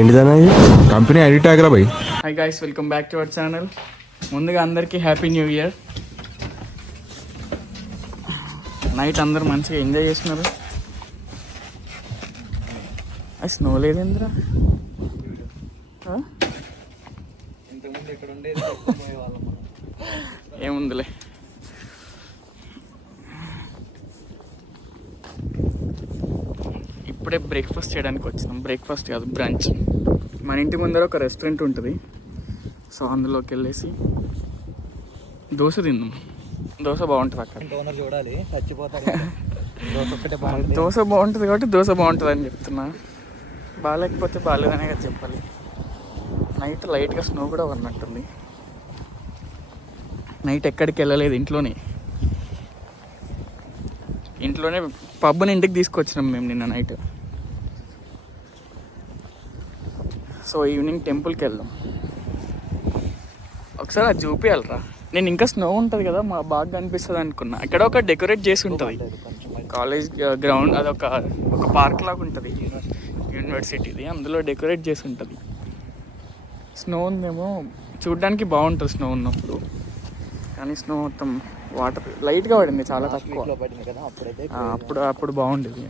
ఏంటిదన్నా ఇది? Company ID tag రా భయ్. Hi guys, welcome back to our channel. ముందుగా అందరికీ హ్యాపీ న్యూ ఇయర్. నైట్ అందరూ మంచిగా ఎంజాయ్ చేస్తున్నారు. అది స్నో లేదేంద్రా? ఏముందిలే. ఇప్పుడే బ్రేక్ఫాస్ట్ చేయడానికి వచ్చినాం. బ్రేక్ఫాస్ట్ కాదు, బ్రంచ్. మన ఇంటి ముందర ఒక రెస్టారెంట్ ఉంటుంది. సో అందులోకి వెళ్ళేసి దోశ తిందాం. దోశ బాగుంటుంది అక్కడ. చూడాలి, దోశ బాగుంటుంది కాబట్టి దోశ బాగుంటుంది అని చెప్తున్నా. బాగాలేకపోతే బాగాలేదనే కదా చెప్పాలి. నైట్ లైట్గా స్నో కూడా ఉన్నట్టుంది. నైట్ ఎక్కడికి వెళ్ళలేదు, ఇంట్లోనే పబ్ని ఇంటికి తీసుకొచ్చినాం మేము నిన్న నైట్. సో ఈవినింగ్ టెంపుల్కి వెళ్దాం. ఒకసారి అది చూపించాలరా. నేను ఇంకా స్నో ఉంటుంది కదా, మా బాగా అనిపిస్తుంది అనుకున్నా. అక్కడ ఒక డెకరేట్ చేసి ఉంటుంది కాలేజ్ గ్రౌండ్. అదొక పార్క్ లాగా ఉంటుంది యూనివర్సిటీది. అందులో డెకరేట్ చేసి ఉంటుంది. స్నో ఉందేమో, చూడడానికి బాగుంటుంది స్నో ఉన్నప్పుడు. కానీ స్నో మొత్తం వాటర్ లైట్గా పడింది, చాలా తక్కువ. అప్పుడు బాగుండేది.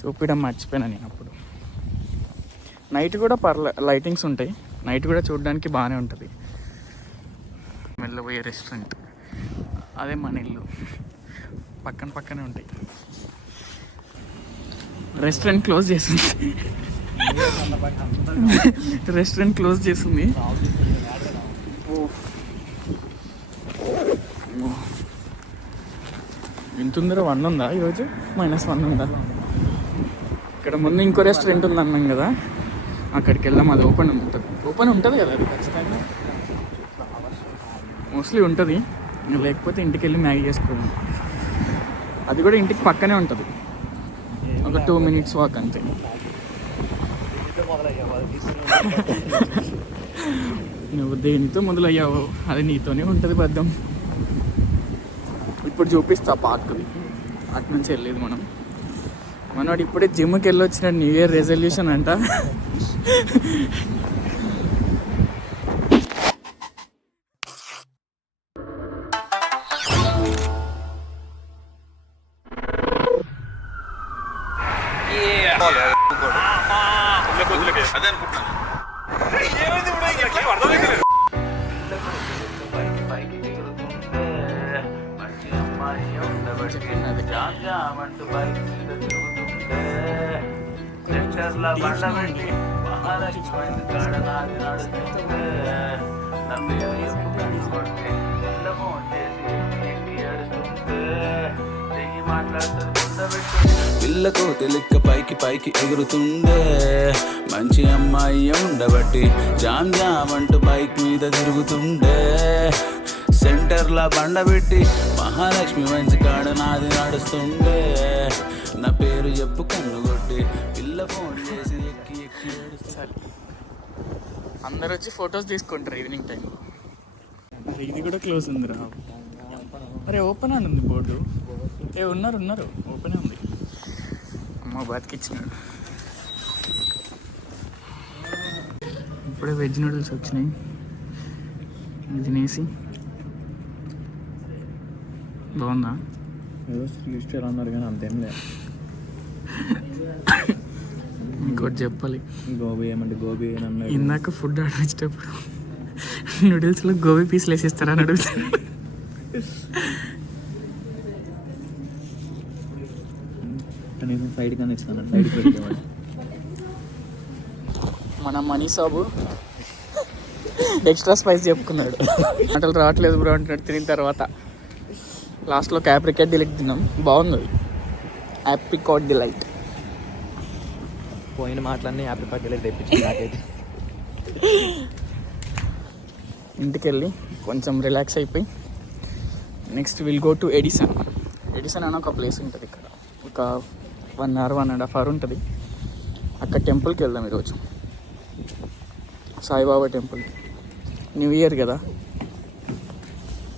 చూపించడం మర్చిపోయినా నేను అప్పుడు. నైట్ కూడా లైటింగ్స్ ఉంటాయి. నైట్ కూడా చూడడానికి బాగానే ఉంటుంది. వెళ్ళబోయే రెస్టారెంట్ అదే మన ఇల్లు, పక్కనే ఉంటాయి. రెస్టారెంట్ క్లోజ్ చేసింది. ఎంత ఉందో 1 ఉందా ఈరోజు? -1 ఉందా? ఇక్కడ ముందు ఇంకో రెస్టారెంట్ ఉంది అన్నాం కదా, అక్కడికి వెళ్దాం. అది ఓపెన్ ఉంటుంది కదా, అది ఖచ్చితంగా మోస్ట్లీ ఉంటుంది. లేకపోతే ఇంటికి వెళ్ళి మ్యాగీ చేసుకోవాలి. అది కూడా ఇంటికి పక్కనే ఉంటుంది, ఒక 2 minutes వాక్ అంతే. నువ్వు దేనితో మొదలయ్యావు అది నీతోనే ఉంటుంది బద్దం. ఇప్పుడు చూపిస్తా పార్క్ది. అటు నుంచి వెళ్ళేది మనవాడు ఇప్పుడే జిమ్కి వెళ్ళి వచ్చిన న్యూ ఇయర్ రెజల్యూషన్ అంట. పిల్లకు తెలిక్క పైకి ఎగురుతుండే, మంచి అమ్మాయి ఉండబట్టి జామ్ అంటూ బైక్ మీద తిరుగుతుండే. సెంటర్లా బండబెట్టి మహాలక్ష్మి మంచి కాడ నాది నడుస్తుండే. నా పేరు చెప్పు కన్ను కొట్టి పిల్ల ఫోన్ చేసి ఎక్కి ఏడుస్తారు. అందరు వచ్చి ఫొటోస్ తీసుకుంటారు ఈవినింగ్ టైంలో. ఇది కూడా క్లోజ్ ఉందిరా. అరే ఓపెన్ అని ఉంది బోర్డు. ఉన్నారు ఓపెనే ఉంది. అమ్మ బతికిచ్చినాడు. ఇప్పుడే వెజ్ నూడిల్స్ వచ్చినాయి, తినేసి. బాగుందా? ఏదో లిస్ట్ ఎలా అన్నారు కానీ అంతేం లేదు. ఇంకోటి చెప్పాలి, గోబీ ఏమంటే గోబీ ఏమన్నా. ఇందాక ఫుడ్ ఆర్డర్ వచ్చేటప్పుడు నూడిల్స్లో గోబీ పీస్లు వేసేస్తారా అని అడుగుతారు. నేను సైడ్ కానీ ఇస్తాను, సైడ్ పెట్టేవాడు. మన మనీ సాబు ఎక్స్ట్రా స్పైస్ చెప్పుకున్నాడు. మాటలు రావట్లేదు బ్రో అంటున్నాడు తినిన తర్వాత. లాస్ట్లో యాప్రికాట్ డిలైట్ తిన్నాం, బాగుంది. Apricot delight. పోయిన మాటలన్నీ యాపిల్ పక్కలే తెప్పించి నాకైతే. ఇంటికి వెళ్ళి కొంచెం రిలాక్స్ అయిపోయి next will go to Edison. Edison అనే ఒక ప్లేస్ ఉంటుంది ఇక్కడ, ఒక 1 hour 1.5 hour ఉంటుంది. అక్కడ టెంపుల్కి వెళ్దాం ఈరోజు, సాయిబాబా టెంపుల్. న్యూ ఇయర్ కదా,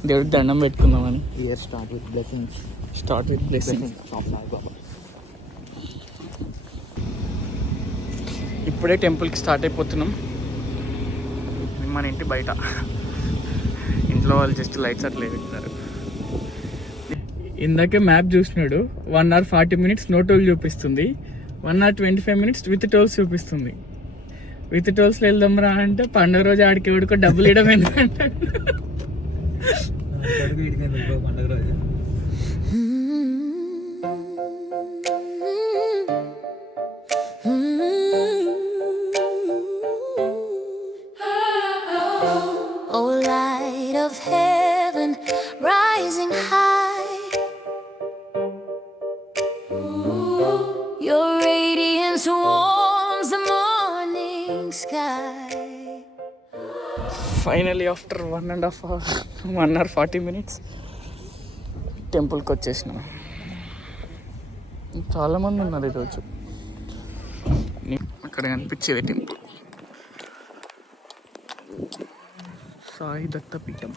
దేవుడికి దండం పెట్టుకుందామని. Year start with blessings. Saibaba. ఇప్పుడే టెంపుల్కి స్టార్ట్ అయిపోతున్నాం. మన ఇంటి బయట, ఇంట్లో వాళ్ళు జస్ట్ లైట్స్ అట్లా పెట్టినారు. ఇందాకే మ్యాప్ చూసినాడు, 1 hour 40 minutes నో టోల్ చూపిస్తుంది, 1 hour 25 minutes విత్ టోల్స్ చూపిస్తుంది. విత్ టోల్స్లో వెళ్దాం రా అంటే పండుగ రోజు ఆడికి ఎవడికో డబ్బులు ఇవ్వడం ఎందుకంటే పండుగ రోజు Oh, light of heaven, rising high. Your radiance warms the morning sky. Finally after 1.5 hour 1 hour 40 minutes టెంపుల్కి వచ్చేసినాం. చాలామంది ఉన్నారు ఈరోజు. అక్కడ కనిపించేది టెంపుల్, సాయి దత్తపీఠం.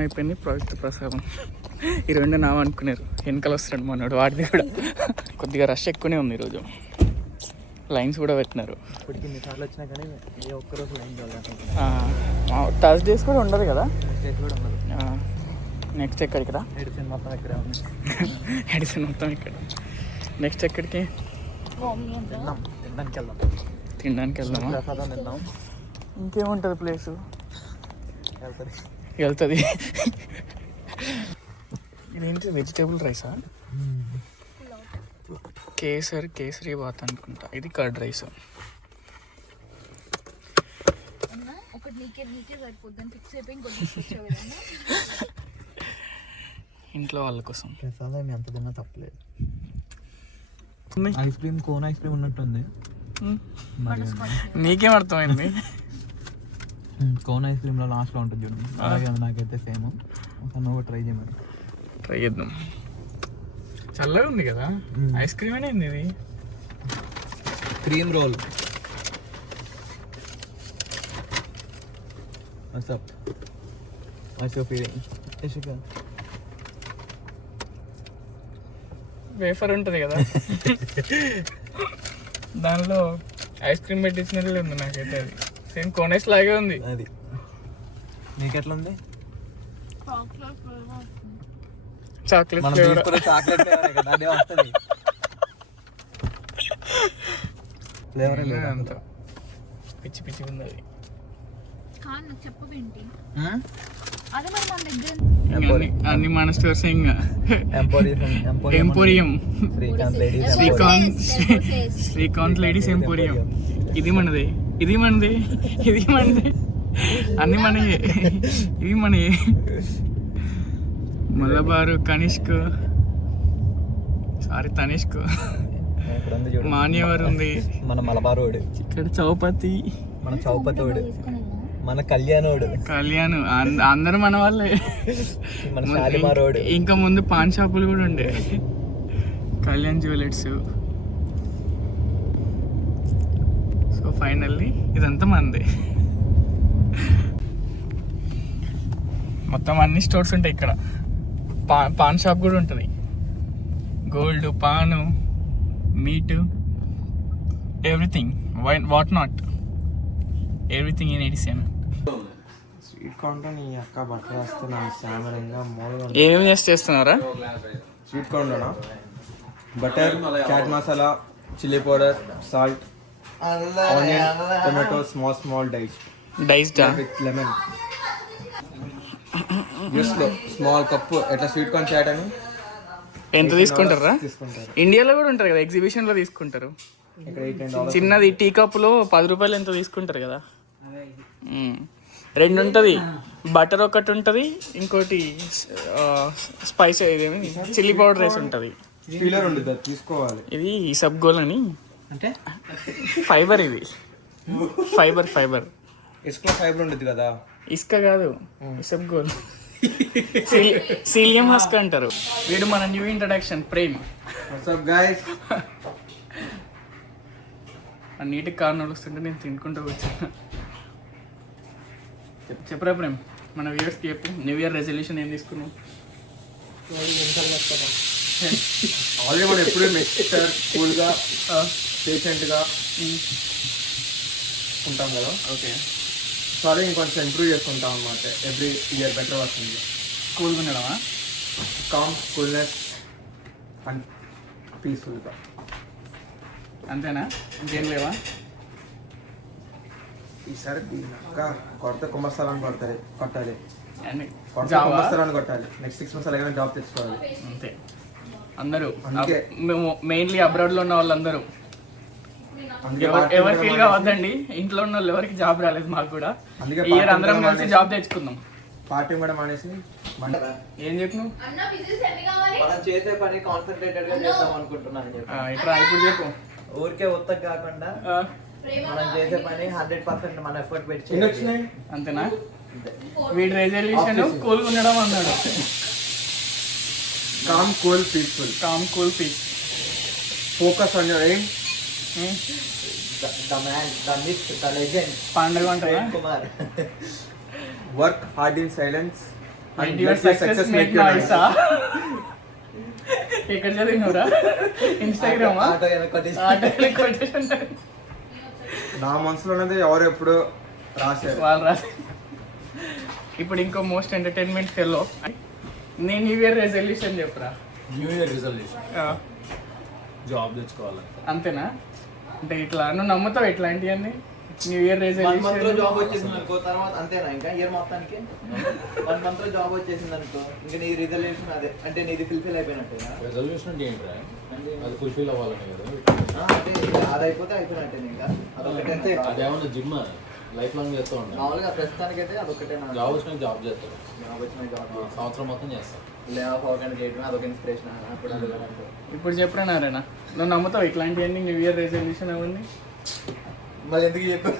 అయిపోయింది పవిత్ర ప్రసాదం. ఈ 2 నావ అనుకున్నారు, వెనకాల వస్తున్నాడు మనోడు, వాడిది కూడా. కొద్దిగా రష్ ఎక్కువనే ఉంది ఈరోజు, లైన్స్ కూడా పెట్టినారు. ఇప్పటికి ఎన్నిసార్లు వచ్చినా కానీ ఏ ఒక్కరోజు లైన్ కావాలి. థర్స్డేస్ కూడా ఉండదు కదా. కూడా ఉండదు. నెక్స్ట్ ఎక్కడికి రా? ఎడిసన్ మొత్తం ఇక్కడే ఉంది. ఎడిసన్ మొత్తం ఇక్కడ. నెక్స్ట్ ఎక్కడికి? తినడానికి వెళ్దాం. తినడానికి వెళ్దామా? ప్రసాదం తిందాం. ఇంకేముంటుంది ప్లేసు? వెళ్తుంది. వెళ్తుంది. ఇదేంటి వెజిటేబుల్ రైసా? కేసరి బాత్ అనుకుంటా. ఇది కర్డ్ రైస్. ఇంట్లో వాళ్ళ కోసం ప్రసాదం ఎంత తిన్నా తప్పలేదు. Ice cream, cone ice cream ఉన్నట్టుంది. నీకేం అర్థమైంది? కోన్ ఐస్ క్రీమ్లో లాస్ట్లో ఉంటుంది చూడండి, అలాగే ఉంది నాకైతే సేమ్. నువ్వు ట్రై చేయమని. ట్రై చేద్దాం. చల్లగా ఉంది కదా ఐస్ క్రీమ్. అనేది ఇది cream roll. What's up? What's your feeling? Ishika. Wafer ఉంటుంది కదా, దానిలో ఐస్ క్రీమ్ పెట్టించినట్లే ఉంది నాకైతే. అది సేమ్ కోన్ ఐస్ లాగే ఉంది. అది నీకు ఎట్లా ఉంది? Chocolate flavour. చాక్లెట్ ఫ్లేవర్ కదా, అదే వస్తుంది. ఫ్లేవర్ అంత పిచ్చి పిచ్చి ఉంది అది. అన్ని మన stores emporium, Srikanth ladies emporium. ఇది మనదే, ఇది మనదే, ఇది మనదే, అన్ని మనయే, ఇవి మనయే. మలబారు, కనిష్క్, సారీ తనిష్క్, మాన్యవర్ ఉంది, మన మలబారోడు. ఇక్కడ చౌపతి, మన చౌపతోడు, మన కళ్యాణ్, అందరూ మన వాళ్ళే. మన శాలిమారోడు. ఇంకా ముందు పాన్ షాపులు కూడా ఉండే, కళ్యాణ్ జ్యువెలర్స్. సో ఫైనల్లీ ఇదంతా మనదే. మొత్తం అన్ని స్టోర్స్ ఉంటాయి ఇక్కడ. పాన్ షాప్ కూడా ఉంటుంది. Gold, paan, meat, everything what not everything in Edison. Sweet corn తో నీ అక్క బట్టలు వస్తున్నా సామరంగా మూడు ఏమేమి చేస్తున్నారా? స్వీట్ కార్న్లోనా butter, chaat masala, chilli powder, salt, onion, tomato small డైస్డా with lemon. Just small cup ఎట్లా స్వీట్ కార్న్ చాట్ అని ఎంత తీసుకుంటారా? తీసుకుంటారు. ఇండియాలో కూడా ఉంటారు కదా, ఎగ్జిబిషన్లో తీసుకుంటారు. ఇక్కడ $18. చిన్నది టీ కప్లో 10 రూపాయలు ఎంతో తీసుకుంటారు కదా. రెండు ఉంటుంది, బటర్ ఒకటి ఉంటుంది, ఇంకోటి స్పైస్ ఇదేమి చిల్లీ పౌడర్ వేసి ఉంటుంది. పీలర్ ఉండదు, అది తీసుకోవాలి. ఇది ఇసబ్గోల్ అని అంటే ఫైబర్, ఇది ఫైబర్ ఇసుకలో ఫైబర్ ఉండదు కదా. ఇసుక కాదు, ఇసబ్గోల్. సీలియం హస్క్ అంటారు. వీడు మన new introduction Prem. What's up guys. ఆ నీటికి కారణం వస్తుంటే నేను తినుకుంటూ వచ్చాను. చెప్పరా ప్రేమ్, మన వ్యూవర్స్కి చెప్పు, న్యూ ఇయర్ రెజల్యూషన్ ఏం తీసుకున్నావు? ఆల్రెడీ మనం ఎప్పుడూ మిక్స్చర్ కూల్గా పేషెంట్గా ఉంటాం కదా. ఓకే, సారీ ఇంకొంచెం ఇంప్రూవ్ చేసుకుంటాం అన్నమాట. ఎవ్రీ ఇయర్ బెటర్ వస్తుంది. కూల్గా ఉండడమా? కామ్, కూల్నెస్ అండ్ పీస్ఫుల్గా. అంతేనా, ఇంకేం లేవా? ఈసారి ఇంకా కొత్త కుంభస్థలాన్ని కొట్టాలి. అండ్ కొత్త జావా కుంభస్థలాన్ని కొట్టాలి. నెక్స్ట్ 6 months అలాగే జాబ్ తెచ్చుకోవాలి. అంతే అందరూ. అందుకే. మేము మెయిన్లీ అబ్రాడ్లో ఉన్న వాళ్ళందరూ అందుకే ఎవరు ఫీల్ కావద్దండి, ఇంట్లో ఉన్న వాళ్ళు ఎవరికి జాబ్ రాలేదు, మాకు కూడా. అందుకే ఈ ఇయర్ అందరం కలిసి జాబ్ తెచ్చుకుందాం. పార్టీ కూడా మానేసి ఏం చెప్పు మనం చేసే పని కాన్సన్ట్రేటెడ్ గా చేద్దాం అనుకుంటున్నాను చెప్పి. ఇట్లా ఇప్పుడు చెప్పు. ఊరికే ఉత్తగా కాకుండా మనం చేసే పని 100% మన ఎఫర్ట్ పెట్టి ఎన్ని చేయాలి. వచ్చినాయి? అంతేనా? వీడి రెజల్యూషన్ కూల్గా ఉండడం అన్నాడు. Calm, cool, peaceful. Calm, cool, peace. Focus on your aim. The man, the myth, the legend, పండుగ ఉంటుందా? Kumar. Work hard in silence And your success make noise. ఎక్కడ చదివినవురా? ఇన్స్టాగ్రామా? ఆటో వెనకొట్టి కొటేషన్ నా మనసులో ఉన్నది ఎవరు ఎప్పుడు రాశారు. వాళ్ళు రాసి. ఇప్పుడు ఇంకో మోస్ట్ ఎంటర్టైన్మెంట్ ఫెలో, నేను న్యూ ఇయర్ రెజల్యూషన్ చెప్పురా. న్యూ ఇయర్ రిజల్యూషన్ జాబ్ తెచ్చుకోవాలి. అంతేనా? అంటే ఇట్లా నువ్వు నమ్ముతావు ఇట్లాంటివన్నీ? న్యూ ఇయర్ 1 month లో రెజల్యూషన్ జాబ్ వచ్చేసింది అనుకో, తర్వాత అంతేనా ఇంకా ఇయర్ మొత్తానికి 1 month లో జాబ్ వచ్చేసింది అనుకో, ఇంకా నీ రిజల్యూషన్ అదే అంటే నీది ఫుల్ఫిల్ అయిపోయినట్టేనా? రెజల్యూషన్ అంటే ఏంట్రా? అది ఫుల్ఫిల్ అవ్వాలని కదా. అంటే అది అయిపోతే అయిపోయినట్టే ఇంకా అదొకటే. అంతే అదేమన్నా జిమ్ లైఫ్ లాంగ్ చేస్తూ ఉంటాను. మామూలుగా ప్రస్తుతానికి అయితే అదొకటే. జాబ్ వచ్చిన జాబ్ చేస్తాను, జాబ్ వచ్చిన జాబ్ సంవత్సరం మొత్తం చేస్తాను. లేదా ఫోకస్ చేయడం అదొక ఇన్స్పిరేషన్ అప్పుడు అది ఇప్పుడు చెప్పరా నారాయణ, నువ్వు నమ్ముతావు ఇట్లాంటివన్నీ న్యూ ఇయర్ రెజల్యూషన్ అవన్నీ? మళ్ళీ ఎందుకు చెప్పు?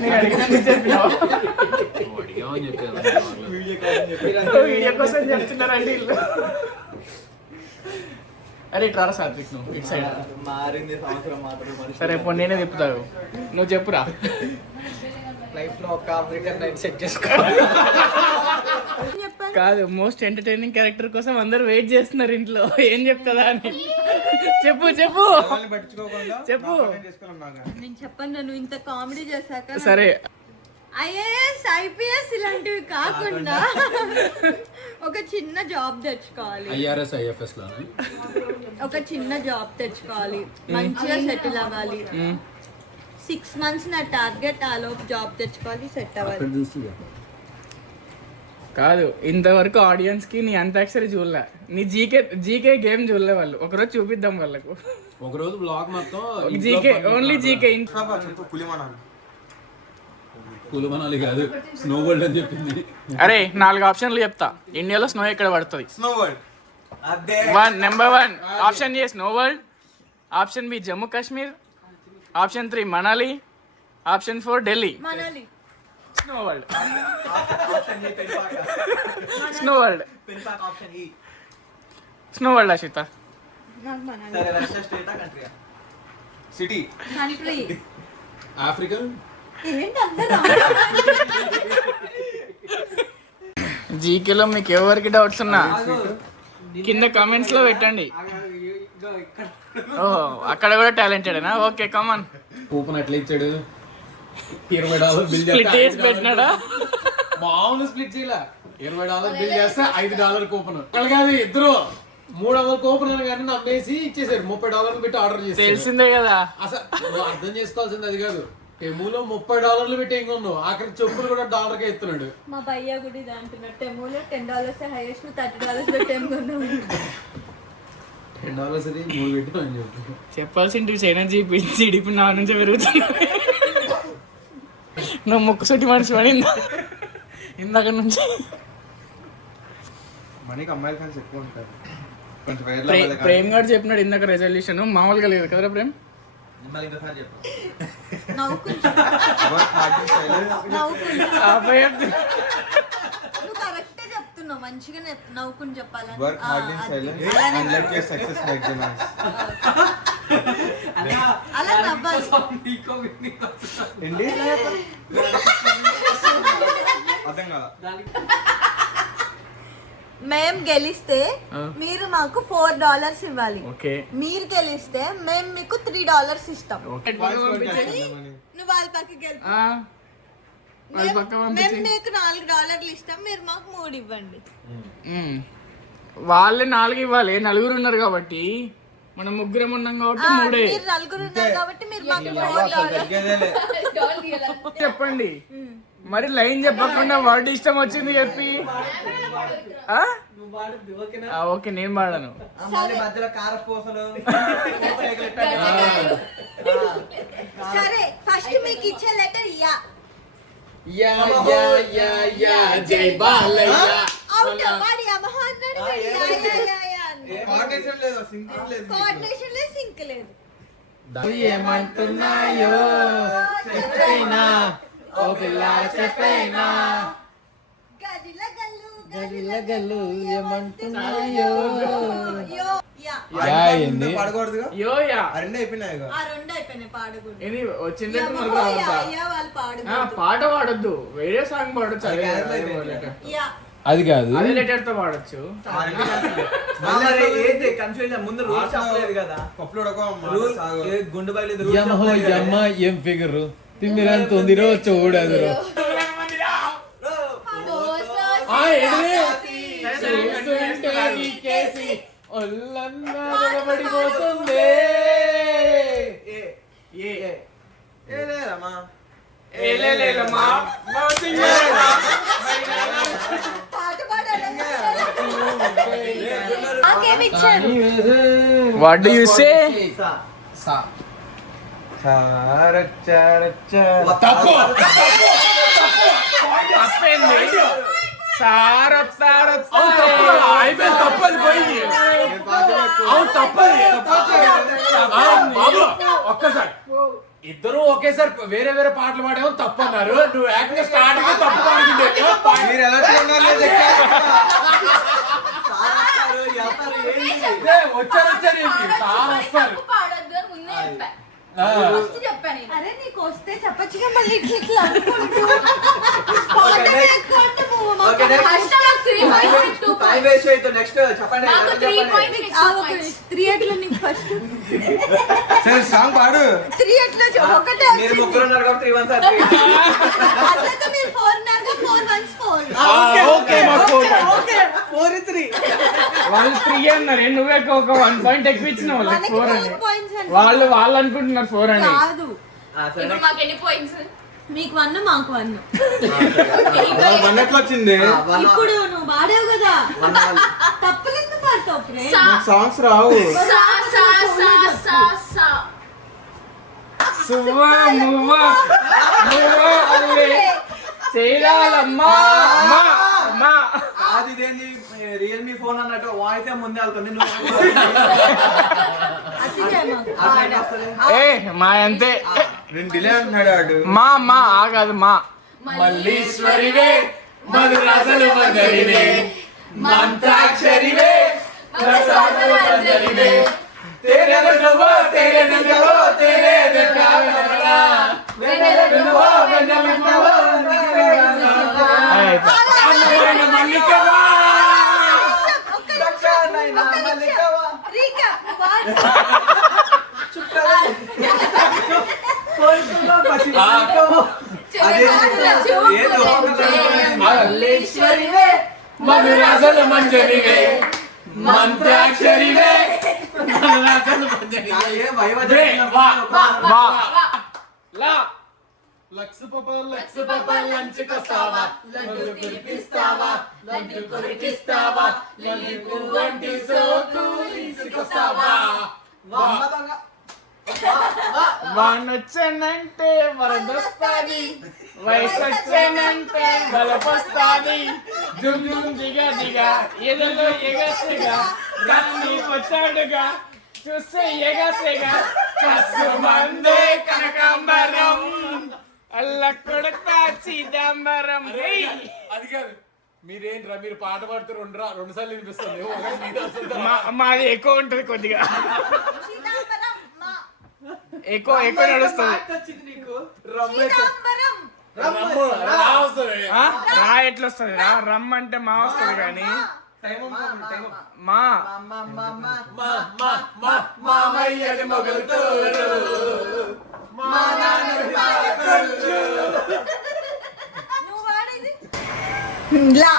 నేను అడిగినందుకు చెప్పినావా? అడిగామని చెప్పాను. వీడియో కోసం చెప్తున్నారండి వీళ్ళు. అరే ఇట్లా సాత్విక్, నువ్వు ఇటు సైడ్. మారింది సంవత్సరం మాత్రం మనిషి. సరే ఇప్పుడు నేనే చెప్తావు, నువ్వు చెప్పురా. లైఫ్ లో ఒక ఆఫ్రికన్ నైట్ సెట్ చేసుకోవాలి. కాదు, మోస్ట్ ఎంటర్టైనింగ్ క్యారెక్టర్ కోసం అందరూ వెయిట్ చేస్తున్నారు ఇంట్లో, ఏం చెప్తుందా అని. చెప్పు చెప్పు పట్టించుకోకుండా చెప్పు. నేను చెప్పను, నువ్వు ఇంత కామెడీ చేశాక. సరే, ఐఏఎస్, ఐపీఎస్ ఇలాంటివి కాకుండా ఒక చిన్న జాబ్ తెచ్చుకోవాలి. ఐఆర్ఎస్ ఐఎఫ్ఎస్ లో ఒక చిన్న జాబ్ తెచ్చుకోవాలి, మంచిగా సెటిల్ అవ్వాలి. 6 months నా టార్గెట్, ఆలోపు జాబ్ తెచ్చుకోవాలి, సెట్ అవ్వాలి. కాదు ఇంతవరకు ఆడియన్స్ కి నీ అంతాక్షరి చూడలే, నీ జీకే గేమ్ చూడలే వాళ్ళు. ఒకరోజు చూపిద్దాం వాళ్ళకు. ఒక రోజు బ్లాగ్ మొత్తం జీకే, ఓన్లీ జీకే. కులుమనాలి కాదు, స్నో వరల్డ్ అని చెప్పింది. అరే 4 ఆప్షన్లు చెప్తా, ఇండియాలో స్నో ఎక్కడ పడుతుంది? Snow world. Number 1 option A snow world, option B Jammu Kashmir, option 3 Manali, option 4 Delhi. Manali. Snow world. Snow world. Snow world Ashwitha. నాకు మనాలి. సరే రష్యా స్టేటా కంట్రీయా? సిటీ. కంట్రీ. ఆఫ్రికా. ఏంటి అందరూ జీకేలో మీకు ఎవరికి డౌట్స్ ఉన్నా కింద కామెంట్స్ లో పెట్టండి. ఓ అక్కడ కూడా టాలెంటెడేనా? Okay come on. కూపన్ ఎట్లా ఇచ్చాడు? $20 బిల్ స్ప్లిట్ చేసి పెట్టినాడా? మామూలు స్ప్లిట్ చేయలే. $20 బిల్ చేస్తే $5 కూపన్. అక్కడ కాదు, ఇద్దరు $300 కూపన్ అని కానీ నమ్మేసి ఇచ్చేసారు. $30 పెట్టి ఆర్డర్ చేసి. తెలిసిందే కదా. అసలు నువ్వు అర్థం చేసుకోవాల్సింది అది కాదు. టెమూలో $30 పెట్టి ఏం కొన్నావు? ఆఖరి చెప్పులు కూడా $1కే ఇస్తున్నాడు. మా భయ్య కూడా ఇది అంటున్నాడు, టెమోలో $10 హైయెస్ట్, $30 పెట్టి ఏం కొన్నావు? $10 అది 3 పెట్టి అని చెప్పి చెప్పాల్సింది ఎనర్జీ జీడిపి నా నుంచి పెరుగుతుంది. నువ్వు ముక్కుసొట్టి మనిషి పడిందా ఇందాక నుంచి? మనకి అమ్మాయిల ఫ్యాన్స్ ఎక్కువ ఉంటారు. కొంచెం ప్రేమ్ గారు చెప్పినాడు ఇందాక రెజల్యూషన్ మామూలుగా లేదు కదరా ప్రేమ్? నువ్వు కరెక్టే చెప్తున్నావు, మంచిగా నవ్వుకుని చెప్పాలని. Work hard in silence and let your success make the nice. అలా నవ్వాలి. ఏంటి అర్థం కాదా? మేం గెలిస్తే మీరు మాకు $4 ఇవ్వాలి. ఓకే. మీరు గెలిస్తే మేము మీకు $3 ఇస్తాం. నువ్వు వాళ్ళ పక్కకి గెలిపి మేము మీకు $4 ఇస్తాం, మీరు మాకు 3 ఇవ్వండి. వాళ్ళే 4 ఇవ్వాలి, 4 ఉన్నారు కాబట్టి. మనం 3 ఉన్నాం కాబట్టి 3. మీరు 4 ఉన్నారు కాబట్టి మీరు మాకు $4. చెప్పండి మరి, లైన్ చెప్పకుండా వర్డ్ ఇష్టం వచ్చింది చెప్పి. ఓకే నేను పాడాను. మధ్యలో కారపూసలు. సరే ఫస్ట్ మీకు ఇచ్చే లెటర్ యా. జై బాలయ్య. అవుట్ వాడి అమహాన్నడు. కోఆర్డినేషన్ లేదు, సింక్ లేదు. కోఆర్డినేషన్ లేదు, సింక్ లేదు. ఏమంటున్నాయో చెప్పేనా ఓ పిల్ల చెప్పేనా, గదిల గల్లు గల్లు గల్లు ఏమంటున్నాయో. యో యా పాడకూడదుగా. యో యా ఆ రెండు అయిపోయినాయి. ఆ రెండు అయిపోయినాయి, పాడకూడదు. ఇది వచ్చింది వాళ్ళు పాడకూడదు. పాట పాడొద్దు, వేరే సాంగ్ పాడొచ్చు. యా అది కాదు, అదే లెటర్ తో పాడొచ్చు. కన్ఫ్యూజన్ ముందు రూల్స్ చెప్పలేదు కదా. గుండు బయలు ఏం ఫిగర్ తిమ్మిరంత ఉందిరో చూడదురో. పడిపోతుంది. What do you say? ఒక్కసారి ఇద్దరు ఒకేసారి వేరే వేరే పాటలు పాడేమో తప్పు అన్నారు. నువ్వు యాక్టింగ్ స్టార్టింగ్ తప్పు పాడుతుంటే అరే నీకు వస్తే చెప్పచ్చుగా, మళ్ళీ ఇట్లా నెక్స్ట్ చెప్పండి. ఫస్ట్ సరే సాంగ్ పాడు. 3 ఎట్లా ఒకటే. మీరు ముగ్గురు ఉన్నారు కాబట్టి 3 1 అట్లయితే మీరు 4 ఉన్నారు కాబట్టి 4 1 4.4 3 వాళ్ళు 3 అన్నారు, నువ్వే ఒక 1 పాయింట్ ఎక్కువ ఇచ్చినావు. 4 అని వాళ్ళు అనుకుంటున్నారు 4 అని. కాదు, మీకు 1 మాకు 1. ఎట్లా వచ్చింది? ఇప్పుడు నువ్వు పాడావు కదా, తప్పలేదు పాడతావు. సాంగ్స్ రావు. చేయాలమ్మా. అది ఇదేంటి రియల్మీ ఫోన్ అన్నట్టు వాయిస్ ముందే వెళ్తుంది. ఏ మా అంతే నేను డిలే అంటున్నాడు వాడు. మా ఆగదు మా మల్లీశ్వరివే మధురాసలు మధురివే మంత్రాక్షరివే రసాసలు మధురివే तेरे नवा तेरे नवा तेरे नवा मेरे नवा मेरे नवा అన్నమైన మల్లికవా రీకా మల్లేశ్వరివే మధురాసల మంజరివే మంత్రాక్షరివే మధురాసల మంజరివే లక్స్ పాప లంచ్ కొస్తావా లడ్డు కురిపిస్తావా లడ్డు కురిపిస్తావా లడ్డు వంటి సోకు తీసుకొస్తావా వానొచ్చానంటే వరదొస్తాది, వయసు వచ్చానంటే బలపొస్తాది. జుమ్ జుమ్ దిగా దిగా ఎదలో ఎగసిగా రాని వచ్చాడుగా చూస్తే ఎగసిగా కసు మందే కనకాంబరం అల్ల కొడతా చిదంబరం. అది కాదు, మీరేంట్రా మీరు పాట పాడితే రెండు సార్లు వినిపిస్తుంది. మాది ఎక్కువ ఉంటది కొద్దిగా, ఎక్కువ నడుస్తుంది. రా ఎట్లా వస్తుంది రా? రమ్ అంటే మా వస్తుంది కానీ మా మామయ్యది మొగలుతూరు మా నాన్నది లా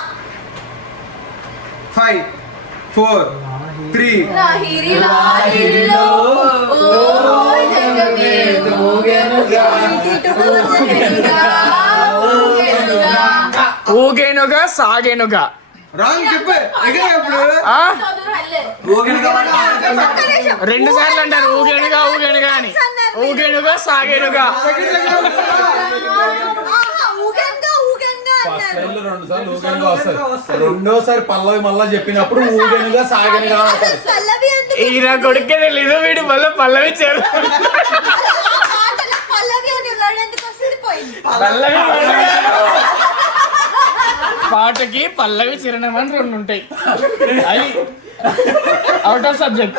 5 4 3 ఊగేనుగా సాగేనుగా రాంగ్ చెప్పు ఆ? 2 సార్లు అంటారు ఊగేనుగా ఊగేనుగా అని. ఊగేనుగా సాగేనుగా. ఫస్ట్ లైన్ లో 2 సార్లు ఊగేనుగా వస్తారు, రెండోసారి పల్లవి మళ్ళా చెప్పినప్పుడు ఊగేనుగా సాగేనుగా అంటారు. ఈయన కొడుకే తెలీదు, వీడు మళ్ళీ పల్లవి చేరు. పల్లవి పాటకి పల్లవి చిరణం అని 2 ఉంటాయి. అవి అవుట్ ఆఫ్ సబ్జెక్ట్,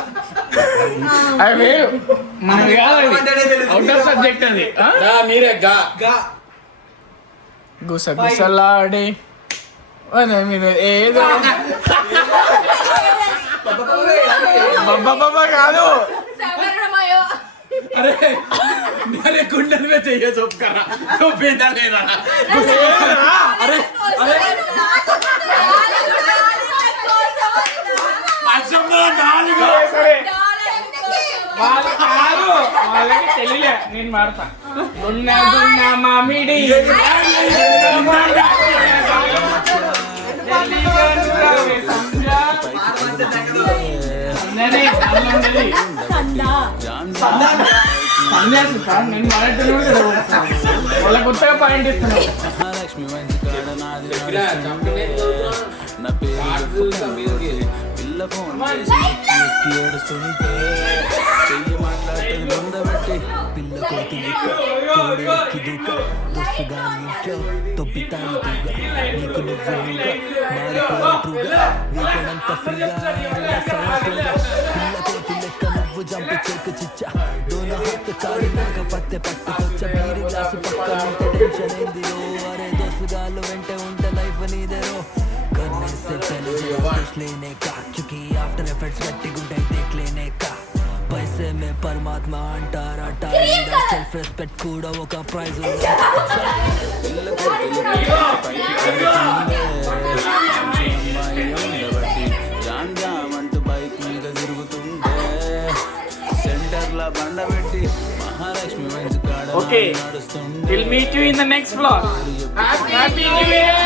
అవి వేరు మనది కాదు. అది అవుట్ ఆఫ్ సబ్జెక్ట్. అది మీరే గా గుసగుసలాడే మీద ఏదో బాబా కాదు. అరే అరే గుండెల మీద చెయ్య చొప్పుకరా చొప్పేదా లేదా? అరే అరే అచ్చమ్మా నాలుగు సరే వాళ్ళు కాదు, వాళ్ళకి తెలియలే. నేను మాడతా. గున్న గున్న మామిడి నేను మాట్లాడుతున్నాను కదా, వాళ్ళ కొత్తగా పాయింట్ ఇస్తున్నాను. మహాలక్ష్మి మంచి కాడ నాది నా పేరు పిల్ల ఫోన్ చేసి ఎక్కి ఏడుస్తుంటే చెయ్యి మాట్లాడుతుంది ముందబెట్టి పిల్ల కోతి తోడు ఎక్కి దూక బొస్సుగా నీట్లో తొప్పి తాగుతూగా నీకు నువ్వు మారిపోతుగా వీకెండంత ఫ్రీగా పిల్ల కోతి లెక్క నువ్వు జంపి చెక్కు చిచ్చా దోన హాత్ కాడి నాక పత్తె పట్టుకొచ్చ బీరి గ్లాసు పక్క ఉంటే టెన్షన్ ఏందిరో అరే దోసుగాళ్ళు వెంటే ఉంటే లైఫ్ నీదేరో కన్నేస్తే పెళ్లి లేనే కా చుకి ఆఫ్టర్ ఎఫర్ట్స్ గట్టి గుండై దేख लेने का पैसे में परमात्मा అంటారట సెల్ఫ్ రెస్పెక్ట్ కూడా ఒక ప్రైజ్ జామ్ జామ్ అంటూ బైక్ మీద తిరుగుతుండే సెంటర్ల బండ పెట్టి మహాలక్ష్మి మంచి కాడ నడుస్తుండే. We'll meet you in the next vlog. Happy New Year.